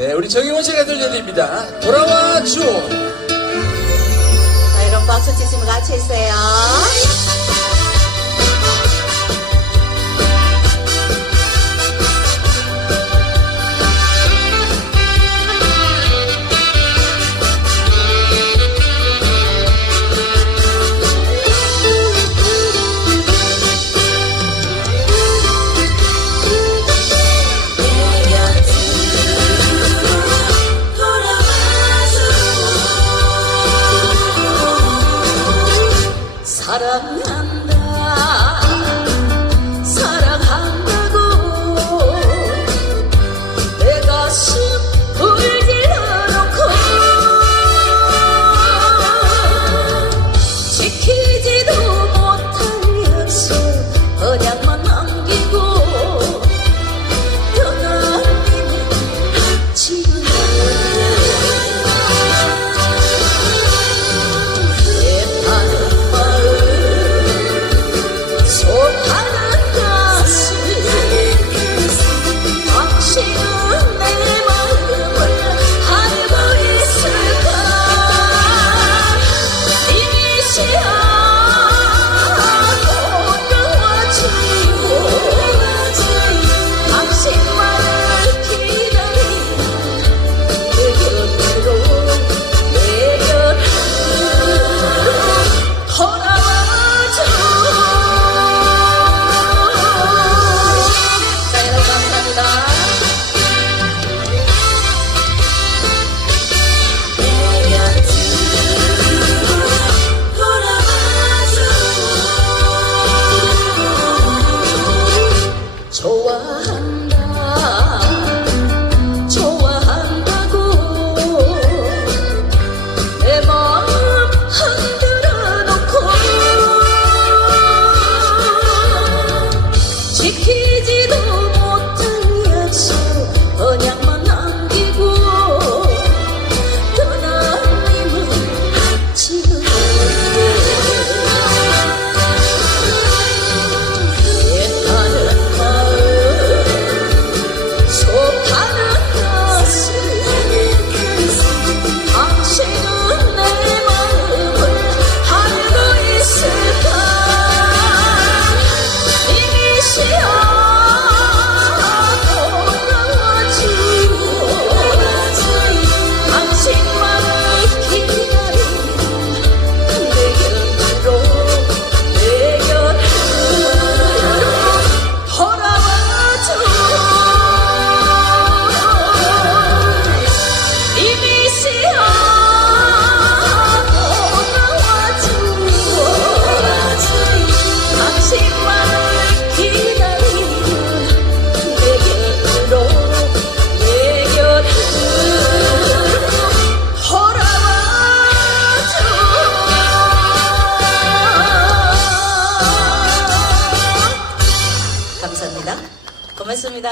네, 우리 정의원 씨가 들려드립니다. 돌아와 주오. 자, 여러분 박수 치시면 같이 있어요. Adam 記事通 고맙습니다.